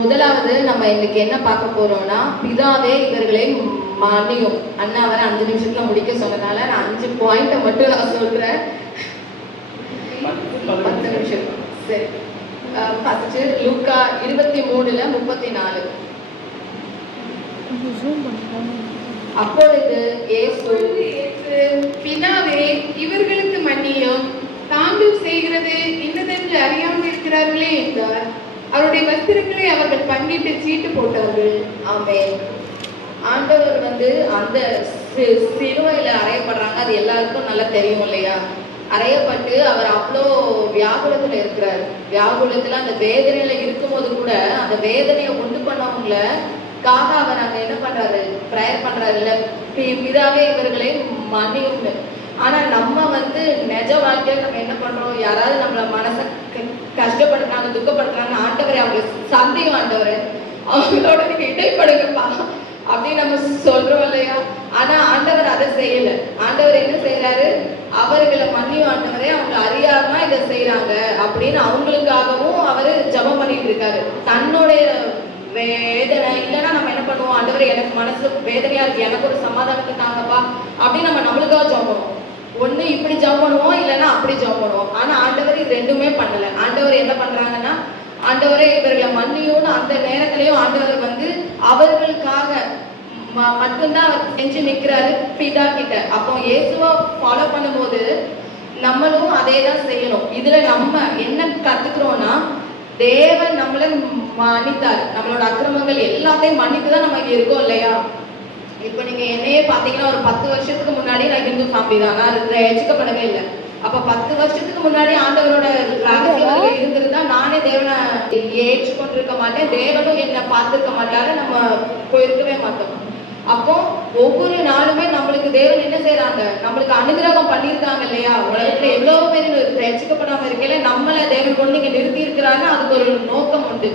முதலாவது நம்ம இன்னைக்கு என்ன பார்க்க போறோம்னா, பிதாவே இவர்களை மன்னியும். அண்ணா வர 5 நிமிஷத்துல முடிக்க சொன்னதால நான் 5 பாயிண்ட மட்டும் நான் சொல்றேன். 10 நிமிஷம். சரி. ஃபர்ஸ்ட் லூக்கா 23:34. அப்பொழுது இயேசு, பிதாவே இவர்களுக்கு மன்னியும், தாங்கள் செய்கிறது இன்னதென்று அறியாமல் இருக்கிறார்களே என்றார். அவருடைய வஸ்திரங்களை அவர்கள் பங்கிட்டு சீட்டு போட்டார்கள். ஆமென். ஆண்டவர் அந்த சிலுவையில அறையப்படுறாங்க. அது எல்லாருக்கும் நல்லா தெரியும் இல்லையா? அறையப்பட்டு அவர் அவ்வளோ வியாகுலத்துல இருக்கிறார். வியாகுலத்துல அந்த வேதனையில இருக்கும்போது கூட அந்த வேதனையை உண்டு பண்ணவங்களுக்காக அவர் அங்க என்ன பண்றாரு? ப்ரேயர் பண்றாரு இல்ல, பிதாவே இவர்களை மன்னியும்னு. ஆனா நம்ம நிஜ வாழ்க்கையில நம்ம என்ன பண்றோம்? யாராவது நம்மள மனசை கஷ்டப்படுறாங்க, துக்கப்படுறாங்க, ஆண்டவரே அவங்க சந்தேகம், ஆண்டவரே அவங்களோட நீங்க இடைப்படுங்கப்பா அப்படின்னு நம்ம சொல்றோம் இல்லையா? ஆனா ஆண்டவர் அதை செய்யல. ஆண்டவர் என்ன செய்யறாரு? அவர்களை மன்னியும் ஆண்டவரே, அவங்க அறியாம இதை செய்யறாங்க அப்படின்னு அவங்களுக்காகவும் அவரு ஜெபம் பண்ணிட்டு இருக்காரு. தன்னுடைய வேதனை இல்லைன்னா நம்ம என்ன பண்ணுவோம்? ஆண்டவரே எனக்கு மனசு வேதனையா இருக்கு, எனக்கு ஒரு சமாதானத்தை தாங்கப்பா அப்படின்னு நம்ம நம்மளுக்காக ஜெபம் பண்ணுவோம். ஒண்ணு இப்படி ஜெபம் பண்ணுவோம், இல்லைன்னா அப்படி ஜெபம் பண்ணுவோம். ஆனா ஆண்டவர் இது ரெண்டுமே பண்ணல. ஆண்டவர் என்ன பண்றாங்கன்னா, ஆண்டவரே இவர்களை மன்னியும்னு அந்த நேரத்திலையும் ஆண்டவர் அவர்களுக்காக மட்டும்தான் அவர் செஞ்சு நிற்கிறாரு பிதா கிட்ட. அப்போ இயேசுவை ஃபாலோ பண்ணும்போது நம்மளும் அதே தான் செய்யணும். இதுல நம்ம என்ன கத்துக்கிறோம்னா, தேவன் நம்மளை மன்னித்தார். நம்மளோட அக்கிரமங்கள் எல்லாத்தையும் மன்னித்துதான் நம்ம இங்க இருக்கோம் இல்லையா? இப்ப நீங்க என்னையே பாத்தீங்கன்னா, ஒரு 10 வருஷத்துக்கு முன்னாடி நான் ஹிந்து ஃபேமிலி தான், நான் ரட்சிக்கப்படவே இல்லை. அப்ப 10 வருஷத்துக்கு முன்னாடி ஆண்டவரோட ரகசியங்கள் இருந்திருந்தா நானே தேவனை ஏற்றுக்கொண்டிருக்க மாட்டேன், தேவனும் என்னை பார்த்திருக்க மாட்டாரு, நம்ம போயிருக்கவே மாட்டோம். அப்போ ஒவ்வொரு நாளுமே நம்மளுக்கு தேவன் என்ன செய்யறாங்க? நம்மளுக்கு அனுகிரகம் பண்ணியிருக்காங்க இல்லையா? உலகத்துல எவ்வளவு பேர் ரட்சிக்கப்படாம இருக்கல, நம்மளை தேவன் கொண்டு இங்க நிறுத்தி இருக்கிறாங்க. அதுக்கு ஒரு நோக்கம் உண்டு.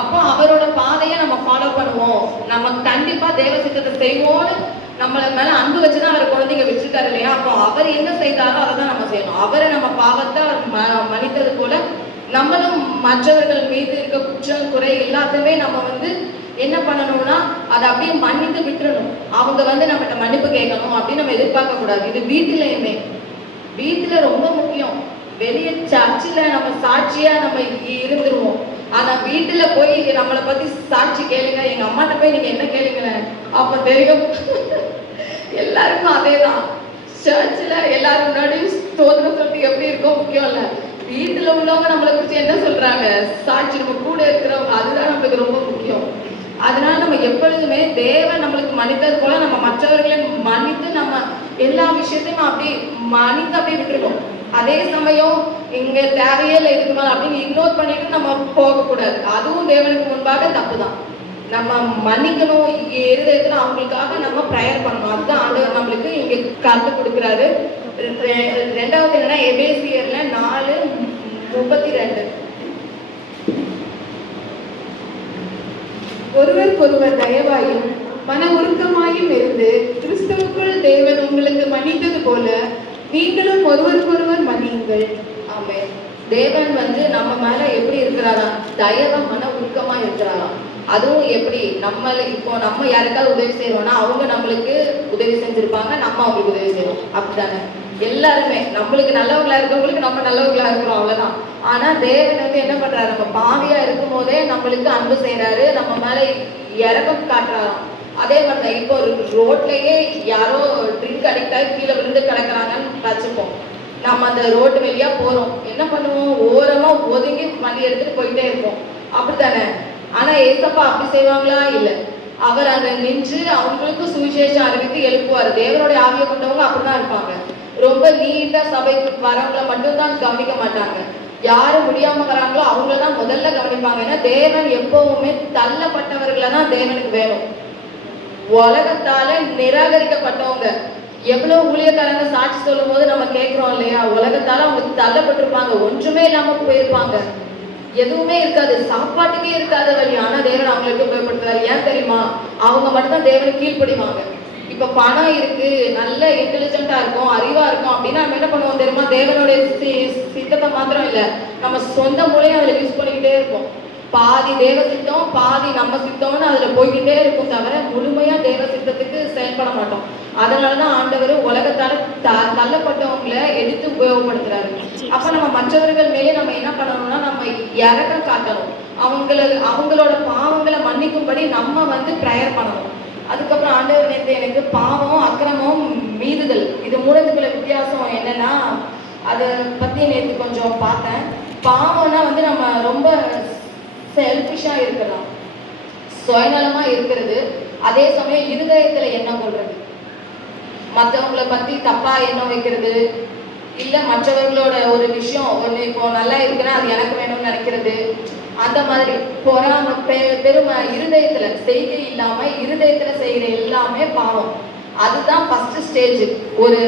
அப்போ அவரோட பாதையை நம்ம ஃபாலோ பண்ணுவோம், நம்ம கண்டிப்பா தேவ சித்தத்தை செய்வோம்னு நம்மள மேல அன்பு வச்சுதான் அவர் குழந்தைங்க வச்சிருக்காரு இல்லையா? அப்போ அவர் என்ன செய்தாரோ அதை தான் நம்ம செய்யணும். அவரை நம்ம பாவத்தை மன்னித்தது போல நம்மளும் மற்றவர்கள் மீது இருக்க குற்றம் குறை எல்லாத்தையுமே நம்ம என்ன பண்ணணும்னா அதை அப்படியே மன்னித்து விட்டுறணும். அவங்க நம்மகிட்ட மன்னிப்பு கேட்கணும் அப்படின்னு நம்ம எதிர்பார்க்க கூடாது. இது வீட்டிலையுமே, வீட்டுல ரொம்ப முக்கியம். வெளியே சர்ச்சில் நம்ம சாட்சியா நம்ம இருந்துருவோம். ஆனா வீட்டுல போய் நம்மளை பத்தி சாட்சி கேளுங்க, எங்க அம்மாட்ட போய் நீங்க என்ன கேளுங்களேன், அப்ப தெரியும். எல்லாருக்கும் அதேதான். சர்ச்சில் எல்லாரும் முன்னாடி ஸ்தோத்திரம் சொல்லி எப்படி இருக்கோம் முக்கியம் இல்ல, வீட்டுல உள்ளவங்க நம்மளை குறிச்சு என்ன சொல்றாங்க, சாட்சி நம்ம கூட இருக்கிறவங்க, அதுதான் நம்மளுக்கு ரொம்ப முக்கியம். அதனால நம்ம எப்பொழுதுமே தேவன் நம்மளுக்கு மன்னித்தது போல நம்ம மற்றவர்களை மன்னித்து நம்ம எல்லா விஷயத்தையும் அப்படி மன்னித்து அப்படியே விட்டுருக்கோம். அதே சமயம் இங்க தேவையே இல்லை இதுக்கு அப்படின்னு இக்னோர் பண்ணிட்டு நம்ம போகக்கூடாது. அதுவும் தேவனுக்கு முன்பாக தப்பு தான். நம்ம மன்னிக்கணும், இருதயத்துல அவங்களுக்காக நம்ம ப்ரேயர் பண்ணணும். அதுதான் ஆண்டவர் நம்மளுக்கு இங்க கத்து கொடுக்குறாரு. ரெண்டாவது என்னன்னா, எபேசியர்ல 4:32, ஒருவருக்கொருவர் தயவாயும் மன உருக்கமாயும் இருந்து கிறிஸ்துவுக்குள் தேவன் உங்களுக்கு மன்னித்தது போல நீங்களும் ஒருவருக்கொருவர் மன்னியுங்கள். ஆமென். தேவன் நம்ம மேல எப்படி இருக்கிறாராம்? தயவ மன உருக்கமா இருக்கிறாராம். அதுவும் எப்படி? இப்போ நம்ம யாருக்காவது உதவி செய்யறோம்னா அவங்க நம்மளுக்கு உதவி செஞ்சிருப்பாங்க, நம்ம அவங்களுக்கு உதவி செய்யறோம், அப்படித்தானே? எல்லாருமே நம்மளுக்கு நல்லவங்களா இருக்கவங்களுக்கு நம்ம நல்லவங்களா இருக்கிறோம், அவ்வளவுதான். ஆனா தேவன் என்ன பண்றாரு? நம்ம பாவியா இருக்கும் போதே நம்மளுக்கு அன்பு செய்யறாரு, நம்ம மேல இறக்கம் காட்டுறாராம். அதே மாதிரிதான் இப்போ ஒரு ரோட்லயே யாரோ ட்ரிங்க் அடிக்ட் ஆகி கீழே விழுந்து கிடக்குறாங்கன்னு வச்சுப்போம். நம்ம அந்த ரோட்டு வழியா போறோம், என்ன பண்ணுவோம்? ஓரமா ஒதுங்கி வண்டி எடுத்துட்டு போயிட்டே இருப்போம், அப்படித்தானே? ஆனா ஏசப்பா அப்படி செய்வாங்களா? இல்ல. அவர் அங்க நின்று அவங்களுக்கு சுவிசேஷம் அறிவித்து எழுப்புவார். தேவனுடைய ஆவியை கொண்டவங்க அப்படிதான் இருப்பாங்க. ரொம்ப நீட்டா சபைக்கு வரவங்களை மட்டும் தான் கவனிக்க மாட்டாங்க. யாரு முடியாம வராங்களோ அவங்களதான் முதல்ல கவனிப்பாங்க. ஏன்னா தேவன் எப்பவுமே தள்ளப்பட்டவர்களை தான் தேவனுக்கு வேணும். உலகத்தால நிராகரிக்கப்பட்டவங்க எவ்வளவு ஊழியக்காரங்க சாட்சி சொல்லும் போது நம்ம கேட்கிறோம் இல்லையா? உலகத்தால அவங்க தள்ளப்பட்டிருப்பாங்க, ஒன்றுமே இல்லாம போயிருப்பாங்க, எதுவுமே இருக்காது, சாப்பாட்டுக்கே இருக்காத வழி. ஆனா தேவன் அவங்களுக்கு உபயோகப்படுத்துறாரு. ஏன் தெரியுமா? அவங்க மட்டும்தான் தேவனுக்கு கீழ்ப்படிவாங்க. இப்ப பணம் இருக்கு, நல்ல இன்டெலிஜென்ட்டா இருக்கும், அறிவா இருக்கும் அப்படின்னா நம்ம என்ன பண்ணுவோம் தெரியுமா? தேவனுடைய சித்தத்தை மாத்திரம் இல்ல, நம்ம சொந்த மூலையும் அதுல யூஸ் பண்ணிக்கிட்டே இருப்போம். பாதி தேவ சித்தம் பாதி நம்ம சித்தம்னு அதுல போய்கிட்டே இருக்கும் தவிர முழுமையா தேவ சித்தத்துக்கு செயல்பட மாட்டோம். அதனாலதான் ஆண்டவர் உலகத்தால தள்ளப்பட்டவங்களை எடுத்து உபயோகப்படுத்துறாரு. அப்ப நம்ம மற்றவர்கள் மேலே நம்ம என்ன பண்ணணும்னா நம்ம இறக்கம் காட்டணும். அவங்களோட பாவங்களை மன்னிக்கும்படி நம்ம வந்து ப்ரேயர் பண்ணணும். அதுக்கப்புறம் ஆண்டவர் நேற்று எனக்கு பாவம் அக்கிரமம் மீறுதல் இது மூணுத்துக்குள்ள வித்தியாசம் என்னன்னா அதை பத்தி நேற்று கொஞ்சம் பார்த்தேன். பாவம்னா வந்து நம்ம ரொம்ப செல்ஃபிஷா இருக்கலாம், சுயநலமா இருக்கிறது. அதே சமயம் இருதயத்துல எண்ணம் கொள்றது, மற்றவங்களை பத்தி தப்பா எண்ணம் வைக்கிறது, இல்ல மற்றவர்களோட ஒரு விஷயம் ஒன்று இப்போ நல்லா இருக்குன்னா அது எனக்கு வேணும்னு நினைக்கிறது. அந்த மாதிரி பொறாம பெருமை இருதயத்துல செய்கை இல்லாம இருதயத்துல செய்கிற எல்லாமே பாவம். அதுதான் ஃபர்ஸ்ட் ஸ்டேஜ் ஒரு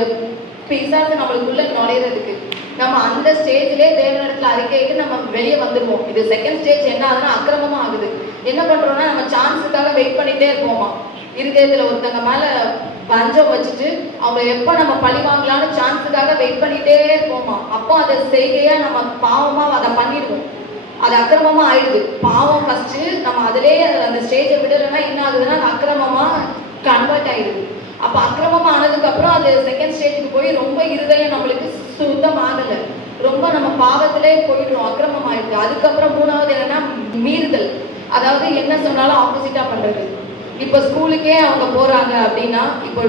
பிசாசு நம்மளுக்குள்ள நுழையிறதுக்கு. நம்ம அந்த ஸ்டேஜ்லேயே தேவனிடத்துல அறிக்கையிட்டு நம்ம வெளியே வந்துடுவோம். இது செகண்ட் ஸ்டேஜ் என்ன ஆகுதுன்னா அக்கிரமமா ஆகுது. என்ன பண்றோம்னா நம்ம சான்ஸுக்காக வெயிட் பண்ணிட்டே இருப்போமா. இருதயத்துல ஒருத்தங்க மேல பஞ்சம் வச்சுட்டு அவங்க எப்ப நம்ம பழி வாங்கலாம்னு சான்ஸுக்காக வெயிட் பண்ணிட்டே இருப்போமா. அப்போ அதை செய்கையா நம்ம பாவமா அதை பண்ணிடுவோம். அது அக்கிரமமா ஆயிடுது. பாவம் ஃபர்ஸ்ட் நம்ம அதுலேயே அந்த ஸ்டேஜை விடலைன்னா என்ன ஆகுதுன்னா அது அக்கிரமமா கன்வெர்ட் ஆயிடுது. அப்போ அக்கிரமமா ஆனதுக்கு அப்புறம் அது செகண்ட் ஸ்டேஜுக்கு போய் ரொம்ப இருதயம் நம்மளுக்கு சுத்தம் ஆகலை, ரொம்ப நம்ம பாவத்திலே போயிடுறோம், அக்கிரமம் ஆயிடுது. அதுக்கப்புறம் மூணாவது என்னன்னா மீறுதல். அதாவது என்ன சொன்னாலும் ஆப்போசிட்டா பண்றது. இப்போ ஸ்கூலுக்கே அவங்க போறாங்க அப்படின்னா இப்போ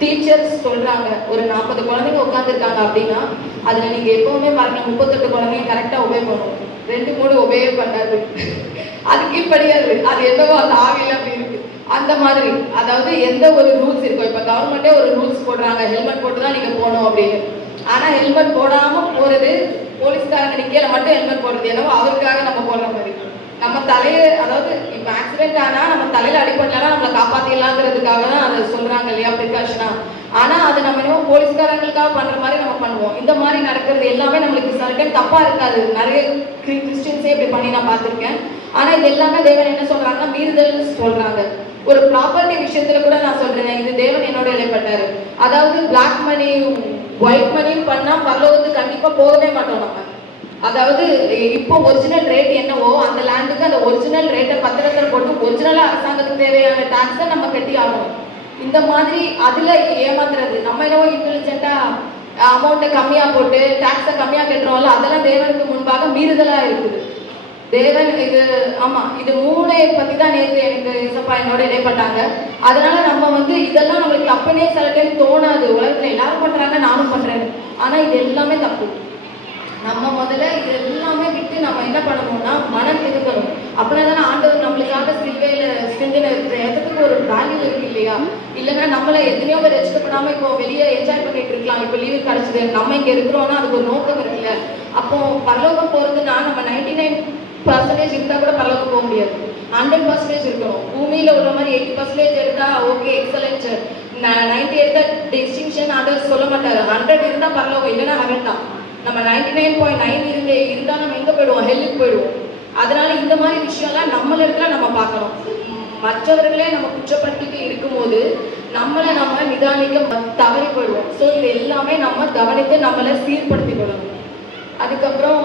டீச்சர்ஸ் சொல்றாங்க ஒரு 40 குழந்தைங்க உட்காந்துருக்காங்க அப்படின்னா அதுல நீங்க எப்பவுமே பாருங்க 38 குழந்தைங்க கரெக்டா ஒபே பண்ணணும், 2-3 ஒபேயே பண்ணாது. அது கீழ்படியாது. அது என்னவோ அந்த ஆவியில அப்படி இருக்கு. அந்த மாதிரி அதாவது எந்த ஒரு ரூல்ஸ் இருக்கும். இப்ப கவர்மெண்டே ஒரு ரூல்ஸ் போடுறாங்க ஹெல்மெட் போட்டு தான் நீங்க போகணும் அப்படின்னு. ஆனா ஹெல்மெட் போடாம போறது போலீஸ்காரங்க நிக்கையில மட்டும் ஹெல்மெட் போடுறது என்னவோ அவருக்காக நம்ம போடுற மாதிரி. நம்ம தலையை அதாவது இப்ப ஆக்சிடென்ட் ஆனா நம்ம தலையில அடிப்படலாம் நம்மளை காப்பாத்திடலாங்கிறதுக்காக தான் அதை சொல்றாங்க இல்லையா ப்ரிகாஷனா. ஆனா அது நம்ம என்னவோ போலீஸ்காரங்களுக்காக பண்ற மாதிரி நம்ம பண்ணுவோம். இந்த மாதிரி நடக்கிறது எல்லாமே நம்மளுக்கு சில டைம் தப்பா இருக்காது. நிறைய கிறிஸ்டியன்ஸே இப்படி பண்ணி நான் பார்த்திருக்கேன். ஆனா இது எல்லாமே தேவன் என்ன சொல்றாங்கன்னா மீறுதல்னு சொல்றாங்க. ஒரு ப்ராப்பர்ட்டி விஷயத்துல கூட நான் சொல்றேன், இது தேவன் என்னோட இடைப்பட்டாரு. அதாவது பிளாக் மணி ஒயிட் மணியும் பண்ணா பரலோகத்துக்கு கண்டிப்பா போகவே மாட்டோம் நம்ம. அதாவது இப்போ ஒரிஜினல் ரேட் என்னவோ அந்த லேண்டுக்கு அந்த ஒரிஜினல் ரேட்டை பத்திரத்தில் போட்டு ஒரிஜினலா அரசாங்கத்துக்கு தேவையான டாக்ஸை நம்ம கட்டி ஆகணும். இந்த மாதிரி அதுல ஏமாத்துறது நம்ம என்னவோ இன்டெலிஜென்ட்டா அமௌண்ட்டை கம்மியா போட்டு டாக்ஸை கம்மியா கட்டுறோம்ல அதெல்லாம் தேவனுக்கு முன்பாக மீறுதலா இருக்குது. தேவன் இது ஆமா இது 3 பத்தி தான் நேற்று எனக்கு இசப்பா என்னோட இடைப்பட்டாங்க. அதனால நம்ம வந்து இதெல்லாம் நம்மளுக்கு அப்பனே சில டைம் தோணாது. உலகத்துல எல்லாரும் பண்றாங்க நானும் பண்றேன். ஆனா இது எல்லாமே தப்பு. நம்ம முதல்ல இது எல்லாமே விட்டு நம்ம என்ன பண்ணணும்னா மனம் திரும்பணும். அப்படின்னா தானே ஆண்டவர் நம்மளுக்காக சிலுவையில சிந்தின எதுக்கு ஒரு வேல்யூ இருக்கு இல்லையா. இல்லைன்னா நம்மள எத்தனையோ பேர் ரசிக்கப்படாம இப்போ வெளியே என்ஜாய் பண்ணிட்டு இருக்கலாம். இப்போ லீவு கிடைச்சது நம்ம இங்க இருக்கிறோம்னா அதுக்கு ஒரு நோக்கம் இருக்குல்ல. அப்போ பரலோகம் போறதுன்னா நம்ம 99% இருந்தா கூட பரலோகம் போக முடியாது. 100% இருக்கணும். பூமியில உள்ள மாதிரி 80% இருந்தா ஓகே எக்ஸலன்ட், 90 எடுத்தா டிஸ்டிங்ஷன் ஆர்டர் சொல்ல மாட்டாரு. 100 இருந்தா பரலோகம், இல்லைன்னா ஹெவன் தான். நம்ம 99.9 இருந்தா நம்ம எங்க போயிடுவோம், ஹெல்லுக்கு போயிடுவோம். அதனால இந்த மாதிரி விஷயம்லாம் நம்மள இடத்துல நம்ம பார்க்கணும். மற்றவர்களே நம்ம குற்றப்படுத்திட்டு இருக்கும்போது நம்மளை நம்ம நிதானிக்க தவறி போயிடுவோம். ஸோ இது எல்லாமே நம்ம கவனித்து நம்மளை சீர்படுத்தி கொள்ளணும். அதுக்கப்புறம்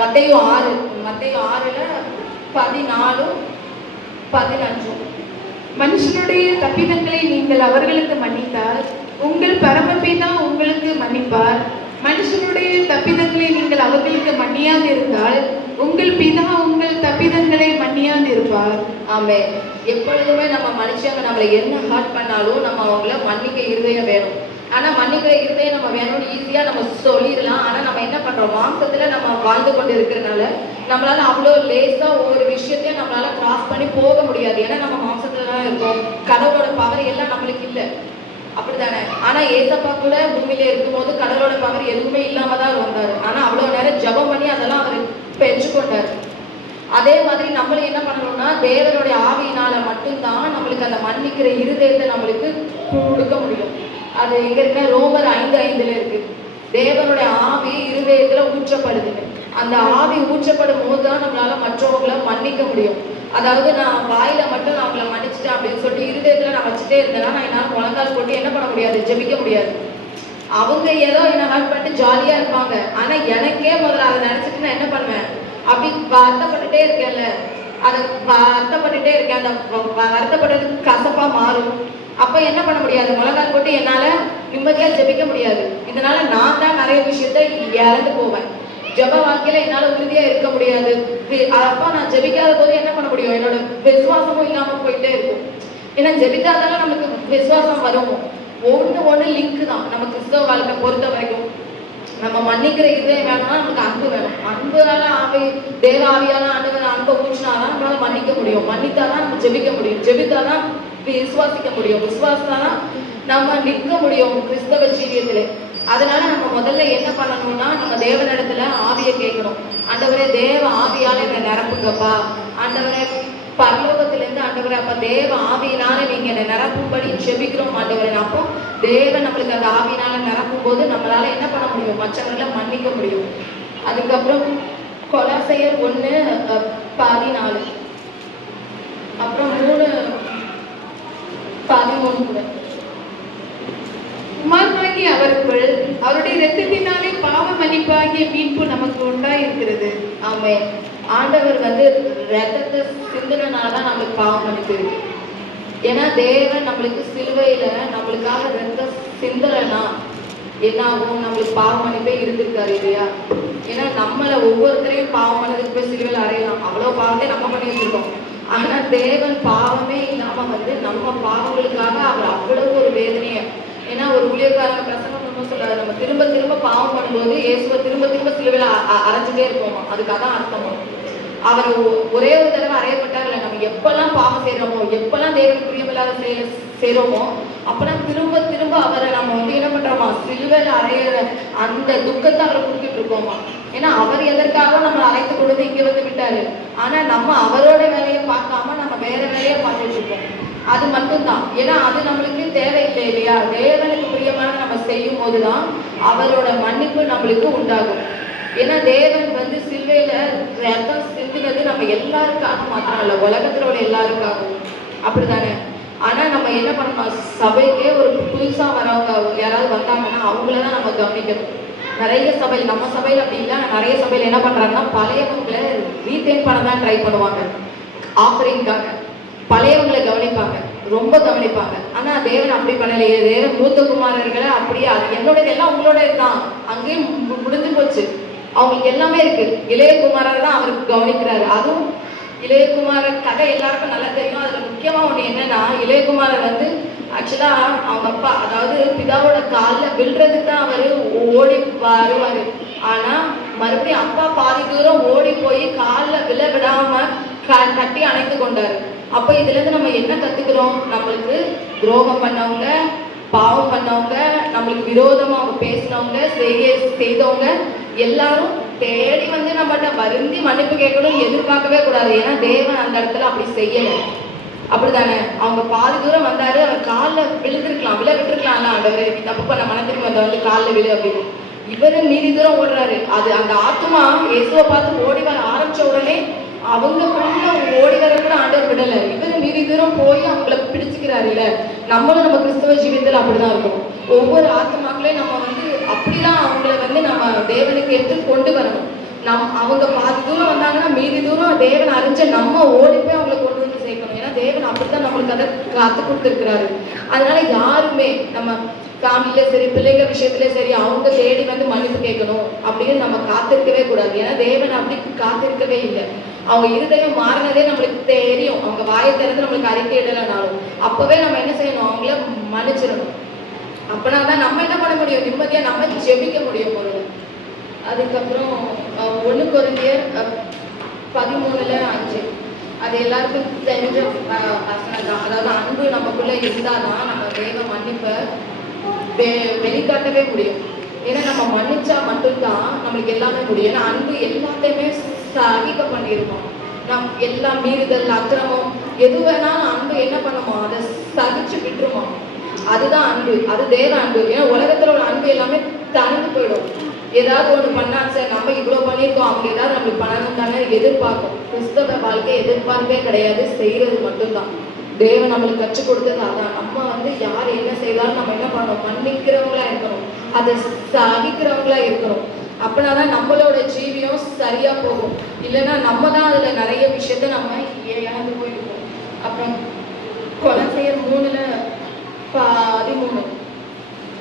மத்தேயு 6ல் 14-15 மனுஷனுடைய தப்பிதங்களை நீங்கள் அவர்களுக்கு மன்னித்தால் உங்கள் பரமபிதா உங்களுக்கு மன்னிப்பார். மனுஷனுடைய தப்பிதங்களை நீங்கள் அவர்களுக்கு மன்னியாது இருந்தால் உங்கள் பிதா உங்கள் தப்பிதங்களை மன்னியாது இருப்பார். ஆமே. எப்பொழுதுமே நம்ம மனுஷங்க நம்மளை என்ன ஹர்ட் பண்ணாலும் நம்ம அவங்கள மன்னிக்க இருதயம் வேணும். ஆனா மன்னிக்கிற இருதயம் நம்ம வேணும்னு ஈஸியா நம்ம சொல்லிடலாம். ஆனா நம்ம என்ன பண்றோம், மாம்சத்துல நம்ம வாழ்ந்து கொண்டு இருக்கிறதுனால நம்மளால அவ்வளோ லேசா ஒவ்வொரு விஷயத்தையும் நம்மளால கிராஸ் பண்ணி போக முடியாது. ஏன்னா நம்ம மாம்சத்துல தான் இருக்கோம். கடவுளோட பவர் எல்லாம் நம்மளுக்கு இல்லை, அப்படித்தானே. ஆனா ஏசப்பா கூட பூமியில இருக்கும்போது கடவுளோட பவர் எதுவுமே இல்லாம தான் வந்தாரு. ஆனா அவ்வளவு நேரம் ஜபம் பண்ணி அதெல்லாம் அவர் பெற்றுக்கொண்டாரு. அதே மாதிரி நம்மளும் என்ன பண்ணணும்னா தேவனுடைய ஆவியினால மட்டும்தான் நம்மளுக்கு அந்த மன்னிக்கிற இருதயத்தை நம்மளுக்கு கொடுக்க முடியும். அது எங்க இருக்க ரோமர் 5:5 இருக்கு. தேவனுடைய ஆவி இருதயத்துல ஊற்றப்படுதுன்னு. அந்த ஆவி ஊற்றப்படும் போது தான் நம்மளால மற்றவங்களை மன்னிக்க முடியும். அதாவது நான் வாயில மட்டும் நான் அவங்கள மன்னிச்சிட்டேன் அப்படின்னு சொல்லிட்டு இருதயத்துல நான் வச்சுட்டே இருந்தேன்னா நான் என்னால் முழங்கால் போட்டு என்ன பண்ண முடியாது, ஜெபிக்க முடியாது. அவங்க ஏதோ என்ன ஹர்ட் பண்ணிட்டு ஜாலியா இருப்பாங்க. ஆனா எனக்கே முதல்ல அதை நினைச்சிட்டு நான் என்ன பண்ணுவேன், அப்படி வருத்தப்பட்டுட்டே இருக்கேன்ல, அதை வருத்தப்பட்டுட்டே இருக்கேன். அந்த வருத்தப்பட்டது கசப்பா மாறும். அப்ப என்ன பண்ண முடியாது, முழங்கால் போட்டு என்னால நிம்மதியா ஜெபிக்க முடியாது. இதனால நான் தான் நிறைய விஷயத்த இழந்து போவேன். ஜெப வாழ்க்கையில என்னால உறுதியா இருக்க முடியாது. அப்ப நான் ஜெபிக்காத போது என்ன பண்ண முடியும், என்னோட விசுவாசமும் இல்லாம போயிட்டே இருக்கும். ஏன்னா ஜெபித்தாதானே நமக்கு விசுவாசம் வரும். ஒண்ணு லிங்க் தான் நம்ம கிறிஸ்தவ வாழ்க்கை பொறுத்த வரைக்கும். நம்ம மன்னிக்கிற இதே வேணும்னா நமக்கு அன்பு வேணும். அன்புனால தேவ ஆவியால ஆண்டவர் அன்பை ஊற்றினாதான் நம்மளால மன்னிக்க முடியும். மன்னித்தாதான் நம்ம ஜெபிக்க முடியும். ஜெபித்தாதான் விசுவாசிக்க முடியும். விசுவாசத்தாதான் நம்ம நிற்க முடியும் கிறிஸ்தவ ஜீவியத்திலே. அதனால நம்ம முதல்ல என்ன பண்ணணும்னா, நம்ம தேவனிடத்துல ஆவியை கேட்கணும். ஆண்டவரே, தேவ ஆவியால என்னை நிரப்புங்கப்பா. ஆண்டவரே, பரலோகத்திலிருந்து ஆண்டவரே, அப்ப தேவ ஆவியினால நீங்க என்னை நிரப்பும்படி ஜெபிக்கிறோம் ஆண்டவரே. அப்போ தேவன் நம்மளுக்கு அந்த ஆவியினால நிரப்பும் போது நம்மளால என்ன பண்ண முடியும், மற்றவர்களை மன்னிக்க முடியும். அதுக்கப்புறம் கொலோசையர் 1:14 அப்புறம் 3:13 கூட. குமாரனாகிய அவருக்குள் அவருடைய இரத்தத்தினாலே பாவ மன்னிப்பாகிய மீட்பு நமக்கு உண்டாயிருக்கிறது. ஆமென். ஆண்டவர் ரத்தத்தை சிந்தினால்தான் நம்மளுக்கு பாவம் மன்னிப்பு இருக்கு. ஏன்னா தேவன் நம்மளுக்கு சிலுவையில நம்மளுக்காக ரத்தம் சிந்தலைன்னா என்ன ஆகும், நம்மளுக்கு பாவ மன்னிப்பே இருந்திருக்காரு இல்லையா? ஏன்னா நம்மள ஒவ்வொருத்தரையும் பாவம் பண்ணதுக்கு போய் சிலுவையில் அறையலாம். அவ்வளவு பாவத்தை நம்ம பண்ணி வச்சிருக்கோம். ஆனா தேவன் பாவமே இல்லாம நம்ம பாவங்களுக்காக அவர் அவ்வளவு ஒரு வேதனையை. ஏன்னா ஒரு ஊழியக்காரங்க பிரசங்கம் பண்ண சொல்றாரு, நம்ம திரும்ப திரும்ப பாவம் பண்ணும்போது இயேசுவை திரும்ப திரும்ப சிலுவையில அரைஞ்சுட்டே இருக்கோமா. அதுக்கு அதான் அர்த்தமா. அவர் ஒரே ஒரு தடவை அறையப்பட்டார்ல, நம்ம எப்பெல்லாம் பாவம் செய்யறோமோ, எப்பெல்லாம் தேவனுக்கு பிரியமில்லாத செய்யறோமோ, அப்பெல்லாம் திரும்ப திரும்ப அவரை நம்ம என்ன பண்றோமா, சிலுவையில அறையிற அந்த துக்கத்தை அவரை கொடுத்துட்டு இருக்கோமா. ஏன்னா அவர் எதற்காக நம்ம அழைத்து கொடுத்து இங்க விட்டாரு. ஆனா நம்ம அவரோட வேலையை பார்க்காம நம்ம வேற வேலையை பார்த்துட்டு இருக்கோம். அது மட்டும்தான். ஏன்னா அது நம்மளுக்கு தேவையில்லை இல்லையா? தேவனுக்கு பிரியமான நம்ம செய்யும் போதுதான் அவரோட மன்னிப்பு நம்மளுக்கு உண்டாகும். ஏன்னா தேவன் சிலுவையில ரத்தம் சிந்தினது நம்ம எல்லாருக்காக மாத்திரம் இல்ல, உலகத்துல உள்ள எல்லாருக்காகவும். அப்படித்தானே? ஆனா நம்ம என்ன பண்ணணும், சபைக்கே ஒரு புதுசா வரவங்க யாராவது வந்தாங்கன்னா அவங்களதான் நம்ம கவனிக்கணும். நிறைய சபையில், நம்ம சபையில அப்படி இல்லை, நிறைய சபையில என்ன பண்றாங்கன்னா பழையவங்களை ரீடெயின் பண்ண தான் ட்ரை பண்ணுவாங்க. ஆஃபரிங்காக பழையவங்களை கவனிப்பாங்க, ரொம்ப கவனிப்பாங்க. ஆனா தேவன் அப்படி பண்ணலையே. தேவன் மூத்த குமாரர்களை அப்படியே, அது என்னோடது எல்லாம் உங்களோட தான், அங்கேயும் முடிஞ்சு போச்சு. அவங்களுக்கு எல்லாமே இருக்கு. இளையகுமாரர் தான் அவருக்கு கவனிக்கிறாரு. அதுவும் இளையகுமாரர் கதை எல்லாருக்கும் நல்லா தெரியும். அதுல முக்கியமா ஒண்ணு என்னன்னா, இளையகுமாரர் ஆக்சுவலா அவங்க அப்பா, அதாவது பிதாவோட காலில் விழுறதுக்கு தான் அவரு ஓடி வருவாரு. ஆனா மறுபடியும் அப்பா பாதி தூரம் ஓடி போய் காலில் விழ விடாம கட்டி அணைத்து கொண்டாரு. அப்ப இதுல இருந்து நம்ம என்ன கத்துக்கிறோம், நம்மளுக்கு துரோகம் பண்ணவங்க, பாவம் பண்ணவங்க, நம்மளுக்கு விரோதமா அவங்க பேசினவங்க, செய்தவங்க எல்லாரும் தேடி நம்மகிட்ட வருந்தி மன்னிப்பு கேட்கணும் எதிர்பார்க்கவே கூடாது. ஏன்னா தேவன் அந்த இடத்துல அப்படி செய்யல. அப்படித்தானே? அவங்க பாதி தூரம் வந்தாரு, அவர் காலில் விழுந்திருக்கலாம், விழ விட்டுருக்கலாம்ல. ஆண்டவரே, தப்பு பண்ண மனத்திற்கு வந்த காலில் விழு அப்படின்னு. இவரு மீதி தூரம் ஓடுறாரு. அது அந்த ஆத்மா இயேசுவை பார்த்து ஓடி வர ஆரம்பிச்ச உடனே அவங்க ஓடி வர கூட ஆண்டவர் விடல. இவரு மீதி தூரம் போய் அவங்கள பிடிச்சுக்கிறாரு. இல்ல, நம்மளும் நம்ம கிறிஸ்தவ ஜீவியத்தில் அப்படிதான் இருக்கும். ஒவ்வொரு ஆத்மாக்களையும் நம்ம அப்படிதான் அவங்கள நம்ம தேவனுக்கு எடுத்து கொண்டு வரணும். அவங்க பாதி தூரம் வந்தாங்கன்னா மீதி தூரம் தேவன் அறிஞ்ச நம்ம ஓடி போய் அவங்களை கொண்டு வந்து சேர்க்கணும். ஏன்னா தேவன் அப்படித்தான் நம்மளுக்கு அதை காத்து கொடுத்துருக்கிறாரு. அதனால யாருமே நம்ம ஃபேமிலியில சரி, பிள்ளைங்க விஷயத்துல சரி, அவங்க தேடி மன்னிப்பு கேட்கணும் அப்படின்னு நம்ம காத்திருக்கவே கூடாது. ஏன்னா தேவன் அப்படி காத்திருக்கவே இல்லை. அவங்க இருதயம் மாறினதே நம்மளுக்கு தெரியும். அவங்க வாயை திறந்து நம்மளுக்கு அறிக்கை இடலைனாலும் அப்பவே நம்ம என்ன செய்யணும், அவங்கள மன்னிச்சிடணும். அப்பனா தான் நம்ம என்ன பண்ண முடியும், நிம்மதியா நம்ம ஜெபிக்க முடியும் பொருள். அதுக்கப்புறம் 1 கொரிந்தியர் 13:5 அது எல்லாருக்கும் தெரிஞ்ச வசனம் தான். அதாவது அன்பு நமக்குள்ள இருந்தாதான் நம்ம தேவ மன்னிப்பை வெளிக்காட்டவே முடியும். ஏன்னா நம்ம மன்னிச்சா மட்டும்தான் நம்மளுக்கு எல்லாமே முடியும். ஏன்னா அன்பு எல்லாத்தையுமே சகிக்க பண்ணியிருக்கோம். எல்லா மீறுதல், அக்கிரமம் எது வேணாலும் அன்பு என்ன பண்ணுமோ அதை சகிச்சு விட்டுருமா. அதுதான் அன்பு, அது தேவ அன்பு. ஏன்னா உலகத்துல உள்ள அன்பு எல்லாமே தனிந்து போயிடும். ஏதாவது ஒண்ணு பண்ணா சார் நம்ம இவ்வளவு பண்ணியிருக்கோம், அவங்க ஏதாவது நம்மளுக்கு பண்ணணும் தானே எதிர்பார்க்கும். கிறிஸ்தவ வாழ்க்கை எதிர்பார்ப்பே கிடையாது, செய்யறது மட்டும்தான். தேவன் நம்மளுக்கு கற்றுக் கொடுத்தது அதான். நம்ம யார் என்ன செய்தாலும் நம்ம என்ன பண்ணணும், மன்னிக்கிறவங்களா இருக்கணும், அதை சகிக்கிறவங்களா இருக்கணும். அப்படின்னாதான் நம்மளோட ஜீவியம் சரியா போகும். இல்லைன்னா நம்ம தான் அதுல நிறைய விஷயத்த நம்ம இழந்து போயிருக்கோம். அப்புறம் கொலசையர் 3:13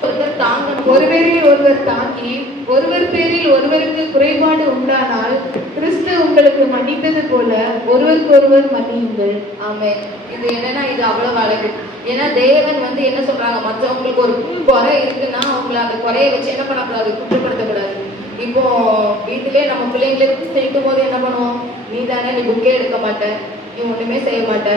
ஒருவர் தாங்கணும், ஒருவரை ஒருவர் தாங்கி ஒருவர் பேரில் ஒருவருக்கு குறைபாடு உண்டானால் கிறிஸ்து உங்களுக்கு மன்னித்தது போல ஒருவருக்கு ஒருவர் மன்னியுங்கள். ஆமென். இது என்னன்னா இது அவ்வளவு அழகு. ஏன்னா தேவன் வந்து என்ன சொல்றாங்க, மற்றவங்களுக்கு ஒரு குறை இருக்குன்னா அவங்களை அந்த குறையை வச்சு என்ன பண்ணக்கூடாது, குற்றப்படுத்தக்கூடாது. இப்போ வீட்டிலே நம்ம பிள்ளைங்களுக்கு சேர்க்கும் போது என்ன பண்ணுவோம், நீ தானே, நீ புக்கே எடுக்க மாட்ட, நீ ஒண்ணுமே செய்ய மாட்ட,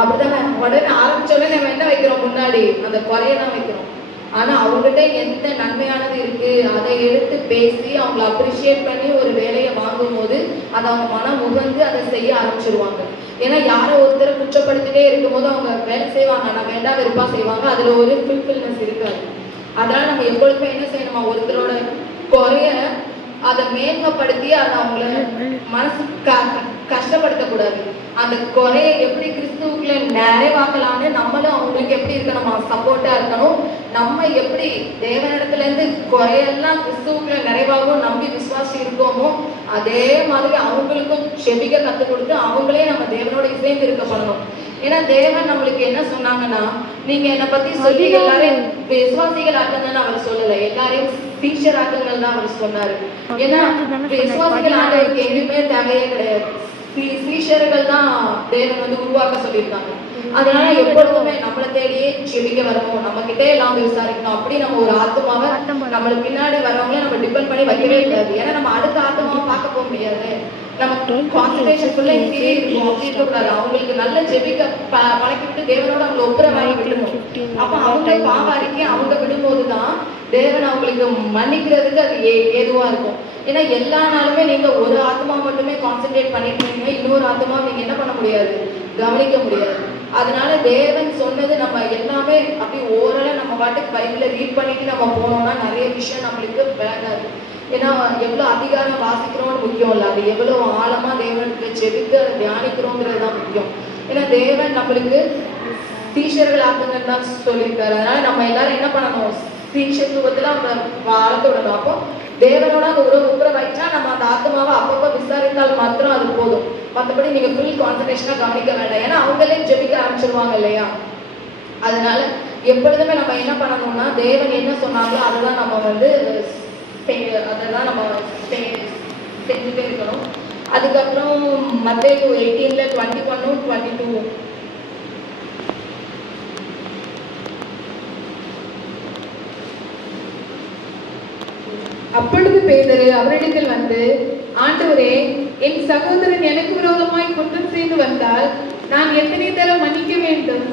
அப்படித்தானே உடனே ஆரம்பிச்சோடனே நம்ம என்ன வைக்கிறோம், முன்னாடி அந்த குறையை தான் வைக்கிறோம். ஆனா அவங்ககிட்ட எந்த நன்மையானது இருக்கு அதை எடுத்து பேசி அவங்களை அப்ரிஷியேட் பண்ணி ஒரு வேலையை வாங்கும் போது அதை அவங்க மனம் உகந்து அதை செய்ய ஆரம்பிச்சிருவாங்க. ஏன்னா யாரோ ஒருத்தரை குற்றப்படுத்திட்டே இருக்கும் போது அவங்க வேலை செய்வாங்க, நான் வேண்டாம் வெறுப்பா செய்வாங்க, அதுல ஒரு ஃபுல்ஃபில்னஸ் இருக்காது. அதனால நம்ம எப்பொழுதுமே என்ன செய்யணுமா, ஒருத்தரோட குறைய அதை மேன்மைப்படுத்தி அதை அவங்கள மனசு கஷ்டப்படுத்தக்கூடாது. அந்த குறைய எப்படி கிறிஸ்துவுக்குள்ள நிறைவாக்கலான்னு நம்மளும் அவங்களுக்கு எப்படி இருக்கணுமா, சப்போர்ட்டா இருக்கணும். நம்ம எப்படி தேவனிடத்துல இருந்து குறையெல்லாம் கிறிஸ்துவுக்குள்ள நிறைவாகவும் நம்பி விசுவாசி இருக்கோமோ அதே மாதிரி அவங்களுக்கும் செபிக்க கற்றுக் கொடுத்து அவங்களே நம்ம தேவனோட இசைந்து இருக்க பண்ணணும். ஏன்னா தேவன் நம்மளுக்கு என்ன சொன்னாங்கன்னா, நீங்க என்னை பத்தி சொல்லி எல்லாரையும் விசுவாசிகள் ஆக்குங்கன்னு அவர் சொல்லல, எல்லாரையும் டீச்சர் ஆக்குங்கள் தான் அவர் சொன்னாரு. ஏன்னா விசுவாசிகள் ஆண்டவருக்கு எங்கேயுமே தேவையே கிடையாது, டீச்சர்கள் தான் தேவன் வந்து உருவாக்க சொல்லியிருக்காங்க. அதனால எப்பொழுதுமே நம்மளை தேடியே செபிக்க வரணும், நம்ம கிட்டே எல்லாம் விசாரிக்கணும். அப்படி நம்ம ஒரு ஆத்மாவை நம்மளுக்கு பின்னாடி வரவங்கள நம்ம டிபெண்ட் பண்ணி வைக்கவே கூடாது. ஏன்னா நம்ம அடுத்த ஆத்மாவை பார்க்க போக முடியாது, நம்ம கான்சன்ட்ரேஷன் ஃபுல்லா இங்கேயே இருக்கும். அப்படி இருக்கக்கூடாது. அவங்களுக்கு நல்ல ஜெபிக்க பழக்கி விட்டு தேவனோட அவங்களை ஒப்புற வாங்கி விடணும். அப்ப அவங்க பாவ அறிக்கை அவங்க விடும்போதுதான் தேவன் அவங்களுக்கு மன்னிக்கிறதுக்கு அது ஏதுவா இருக்கும். ஏன்னா எல்லா நாளுமே நீங்க ஒரு ஆத்மா மட்டுமே கான்சென்ட்ரேட் பண்ணிட்டு இன்னொரு ஆத்மா நீங்க என்ன பண்ண முடியாது, கவனிக்க முடியாது. அதனால தேவன் சொன்னது நம்ம எல்லாமே அப்படி ஓரளவு நம்ம பாட்டுக்கு பைபிள ரீட் பண்ணிட்டு நம்ம போனோம்னா நிறைய விஷயம் நம்மளுக்கு விளங்காது. ஏன்னா எவ்வளவு அதிகாரம் வாசிக்கிறோம்னு முக்கியம் இல்லை, அது எவ்வளவு ஆழமா தேவனுக்கு ஜெபிக்க தியானிக்கிறோங்கிறது தான் முக்கியம். ஏன்னா தேவன் நம்மளுக்கு டீச்சர்கள் ஆக்குங்கன்னு தான் சொல்லியிருக்காரு. அதனால நம்ம எல்லாரும் என்ன பண்ணணும், டீச்சத்துவத்துல அவங்க வளர்த்து விடணும். அப்போ தேவனோட அந்த உறவு வைச்சா நம்ம அந்த ஆத்மாவை அப்பப்போ விசாரித்தால் மாத்திரம் அது போதும். மற்றபடி நீங்க ஃபுல் கான்சன்ட்ரேஷனா கவனிக்க வேண்டாம். ஏன்னா அவங்களே ஜெபிக்க ஆரம்பிச்சிருவாங்க இல்லையா. அதனால எப்பொழுதுமே நம்ம என்ன பண்ணணும்னா தேவன் என்ன சொன்னாங்களோ அதுதான் நம்ம வந்து அதெல்லாம் நம்ம செஞ்சுட்டே இருக்கணும். அதுக்கப்புறம் மத்தேயு 18:21-22 அப்பொழுது பேதுரு அவரிடத்தில் வந்து, ஆண்டவரே, என் சகோதரன் எனக்கு விரோதமாய் குற்றம் செய்து வந்தால் நான் எத்தனை தரம் மன்னிக்க வேண்டும்?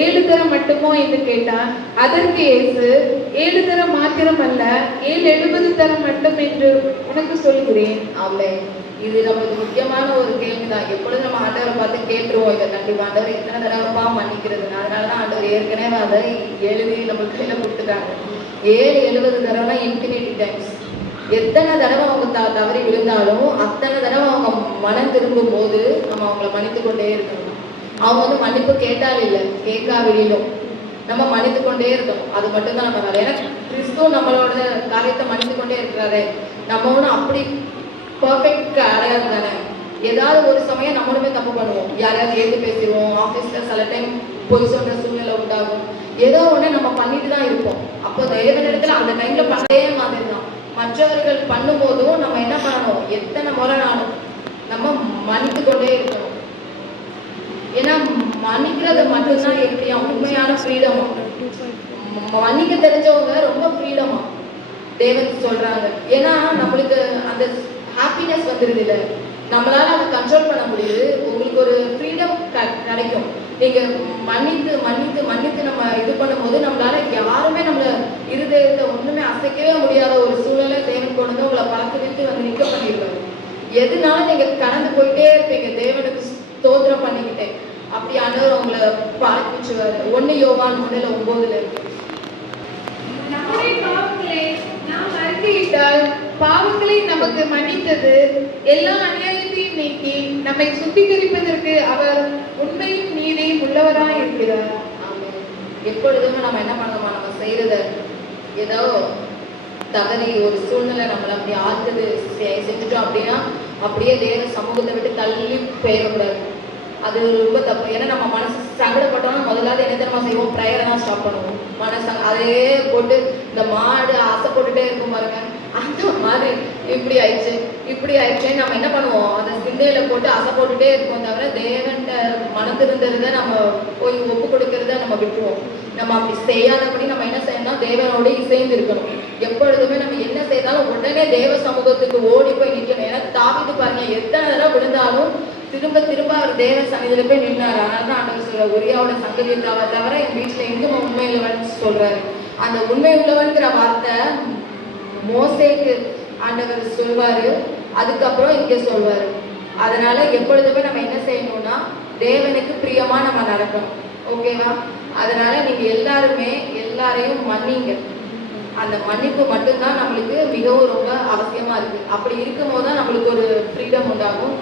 7 தரம் மட்டுமோ என்று கேட்டான். அதற்கு இயேசு, 7 தரம் மாத்திரம் அல்ல, 70 தரம் மட்டும் என்று உனக்கு சொல்கிறேன். ஆமென். இது நமக்கு முக்கியமான ஒரு கேள்விதான். எப்பொழுதும் நம்ம ஆண்டவரை பார்த்து கேட்டுருவோம், இதை கண்டிப்பா ஆண்டவர் எத்தனை தடவைப்பா மன்னிக்கிறதுன்னு. அதனாலதான் ஆண்டவர் ஏற்கனவே அதை எழுதி நம்ம கையில கொடுத்துட்டாங்க. 70 தடவைனா இன்ஃபினிட்டி டைம்ஸ். எத்தனை தடவை அவங்க தவறி விழுந்தாலும் அத்தனை தடவை அவங்க மனம் திரும்பும் போது நம்ம அவங்கள மன்னித்து கொண்டே இருக்கணும். அவங்க வந்து மன்னிப்பு கேட்டாலும் இல்லை, கேட்காவிலும் நம்ம மன்னித்து கொண்டே இருக்கணும். அது மட்டும்தான் நம்ம வேலை. ஏன்னா கிறிஸ்துவ நம்மளோட காரியத்தை மன்னித்து கொண்டே இருக்கிறாரு. நம்ம ஒன்றும் அப்படி பர்ஃபெக்ட் கிடையாது தானே. ஏதாவது ஒரு சமயம் நம்மளுமே தப்பு பண்ணுவோம், யாரையாவது ஏற்று பேசிடுவோம், ஆஃபீஸில் சில டைம் பொய் சொல்ற சூழ்நிலை உண்டாகும், ஏதோ ஒன்று நம்ம பண்ணிட்டு தான் இருப்போம். அப்போ தேவனிடத்துல அந்த டைம்ல பண்ணவே மாதிரி தான் மற்றவர்கள் பண்ணும்போதும் நம்ம என்ன பண்ணணும், எத்தனை முறைனாலும் நம்ம மன்னித்து கொண்டே இருக்கணும். ஏன்னா மன்னிக்கிறது மட்டும்தான் எப்படியா உண்மையான ஃப்ரீடமா. மன்னிக்க தெரிஞ்சவங்க ரொம்ப ஃப்ரீடமா தேவன் சொல்றாங்க. ஏன்னா நம்மளுக்கு அந்த ஹாப்பினஸ் வந்துருது இல்லை, நம்மளால அதை கண்ட்ரோல் பண்ண முடியுது. உங்களுக்கு ஒரு ஃப்ரீடம் கிடைக்கும். நீங்க மன்னித்து மன்னித்து மன்னித்து நம்ம இது பண்ணும்போது நம்மளால யாருமே நம்மள இருதயத்தை ஒண்ணுமே அசைக்கவே முடியாத ஒரு சூழ்நிலை தேவன் கொண்டு வந்து உங்களை பழக்க விட்டு வந்து நிக்க பண்ணிடுவாரு. எதுனாலும் நீங்க கடந்து போயிட்டே இருப்பீங்க தேவனுக்கு ஸ்தோத்திரம் பண்ணிக்கிட்டே. அப்படி ஆண்டவர் உங்களை பழக்கிச்சுவாரு. 1 யோவான் 1:9 இருக்கு. நம்முடைய பாவங்களை நாம் அறிக்கையிட்டால் பாவங்களை நமக்கு மன்னித்தது, எல்லா அநியாயத்தையும் நீக்கி நம்மை சுத்திகரிப்பதற்கு அவர் உண்மையும் நீதியும் உள்ளவராய் இருக்கிறார். எப்பொழுதுமே நம்ம என்ன பண்ணணுமா, நம்ம செய்யறத ஏதோ தவறி ஒரு சூழ்நிலை நம்மளை அப்படி ஆத்துது செஞ்சுட்டோம் அப்படின்னா அப்படியே தேவ சமூகத்தை விட்டு தள்ளி போயிடக்கூடாது. அது ரொம்ப தப்பு. ஏன்னா நம்ம மனசு சங்கடப்பட்டோம்னா முதலாவது என்ன தெரியுமா செய்வோம்? ப்ரேயரை தான் ஸ்டாப் பண்ணுவோம். மனசு அதே போட்டு இந்த மாடு ஆசை போட்டுட்டே இருக்கும் பாருங்க, அந்த மாதிரி இப்படி ஆயிடுச்சு நம்ம என்ன பண்ணுவோம்? அந்த சிந்தையில போட்டு ஆசை போட்டுட்டே இருப்போம். தவிர தேவன்கிட்ட மனதிருந்ததை நம்ம போய் ஒப்பு கொடுக்கறத நம்ம விட்டுருவோம். நம்ம அப்படி செய்யாதபடி நம்ம என்ன செய்யணும்னா தேவனோட இசைந்து இருக்கணும். எப்பொழுதுமே நம்ம என்ன செய்தாலும் உடனே தேவ சமூகத்துக்கு ஓடி போய் நிற்கணும். ஏன்னா தாவீது பாருங்க, எத்தனை தடவை விழுந்தாலும் திரும்ப திரும்ப அவர் தேவ சன்னிதியில போய் நின்றாரு. அதனால தான் ஆண்டவர் சொல்ற உரியாவோட சங்கதியை தவிர என் வீட்டுல எங்க உண்மை உள்ளவன் சொல்றாரு. அந்த உண்மை உள்ளவன்கிற வார்த்தை மோசேக்கு ஆண்டவர் சொல்வாரு, அதுக்கப்புறம் இங்க சொல்வாரு. அதனால எப்பொழுதுமே நம்ம என்ன செய்யணும்னா தேவனுக்கு பிரியமா நம்ம நடக்கணும். ஓகேவா? அதனால நீங்க எல்லாருமே எல்லாரையும் மன்னிங்க. அந்த மன்னிப்பு மட்டும்தான் நம்மளுக்கு மிகவும் ரொம்ப அவசியமா இருக்கு. அப்படி இருக்கும்போது தான் நம்மளுக்கு ஒரு ஃப்ரீடம் உண்டாகும்.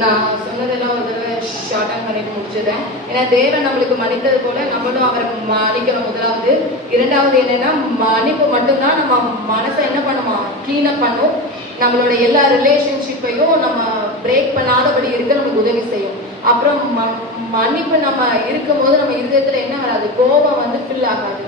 நான் சொன்னதெல்லாம் ஒரு தடவை ஷார்ட் ஆன் பண்ணிட்டு முடிச்சிடுறேன். ஏன்னா தேவன் நம்மளுக்கு மன்னித்தது போல நம்மளும் அவரை மன்னிக்கணும். முதலாவது. இரண்டாவது என்னன்னா, மன்னிப்பு மட்டும்தான் நம்ம மனசை என்ன பண்ணுமா கிளீனப் பண்ணும். நம்மளோட எல்லா ரிலேஷன்ஷிப்பையும் நம்ம பிரேக் பண்ணாதபடி இருக்க நமக்கு உதவி செய்யும். அப்புறம் மன்னிப்பு நம்ம இருக்கும்போது நம்ம இருதயத்துல என்ன வராது? கோபம் வந்து ஃபில் ஆகாது.